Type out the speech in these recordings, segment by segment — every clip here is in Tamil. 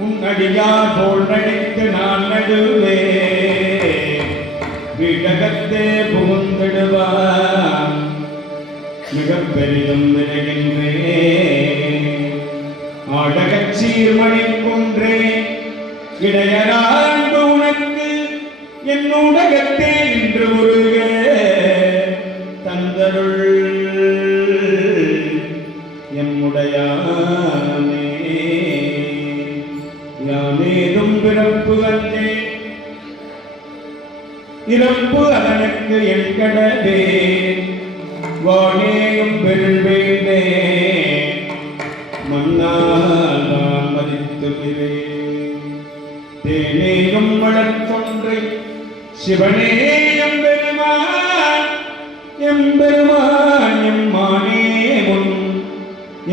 அடியார் போல் நடித்து நான் நடுவே விடகத்தே புகுந்திடுவார் மிக பெரிதும் விரைகின்றே ஆடகச் சீர்மணி குன்றே இடையராண்டு உனக்கு என் ஊடகத்தே இன்று உருக தந்தருள் எம்முடையானே யானேதும் பிறப்பு அன்றே இறப்பு அதனுக்கு என்கடவே வானேயும் பெருள்வேண்டே மன்னால் நான் மதித்துகிறே தேனேயும் வளர்த்தொன்றை சிவனே எம்பெருமான் எம்பெருமான்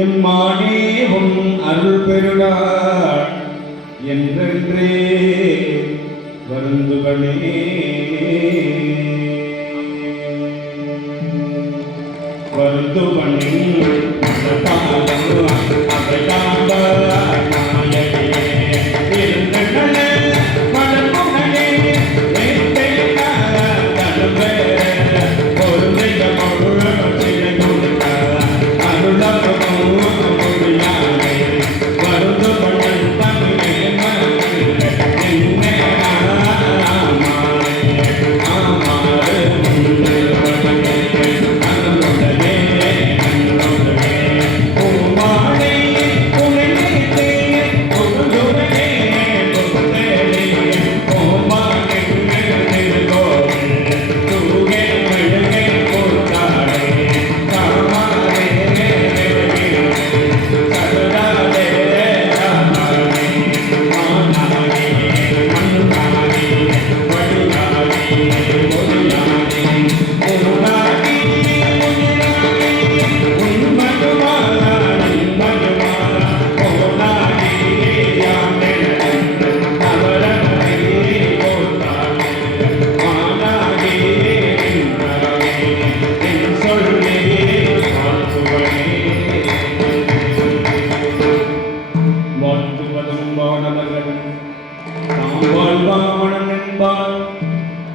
எம்மானே உன் அருள் பெருளார் என்றென்றே வருந்துவனே வருந்துவனின்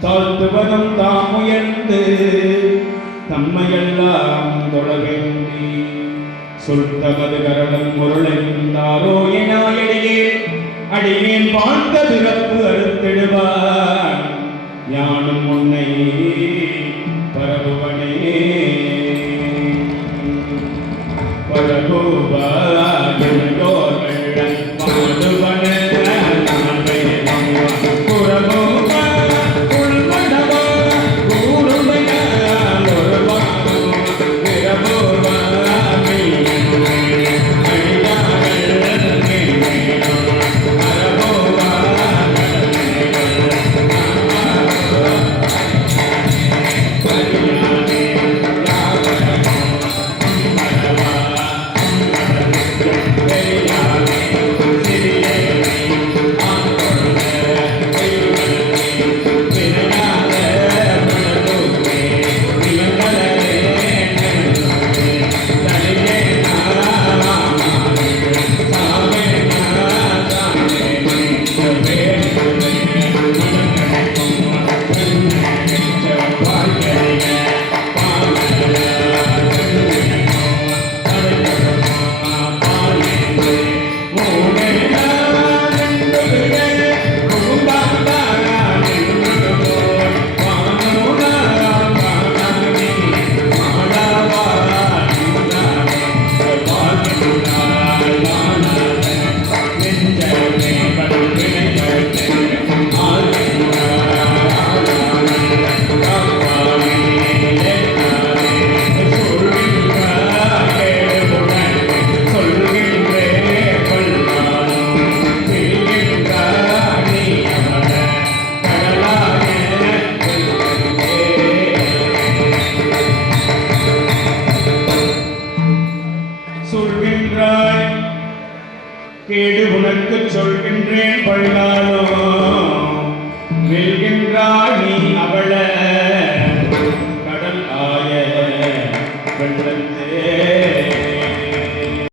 தாழ்த்துவதும் தாமுயர்ந்து தம்மையெல்லாம் தொடர்வேண்டி சொல்தமது கரடம் முருளைந்தாரோ எனாயடியே அடியேன் பார்த்த பிறப்பு அறுத்திடுவார் யானும் உன்னை பரவுவனே கேடு உனக்கு சொல்கின்றேன் பழியா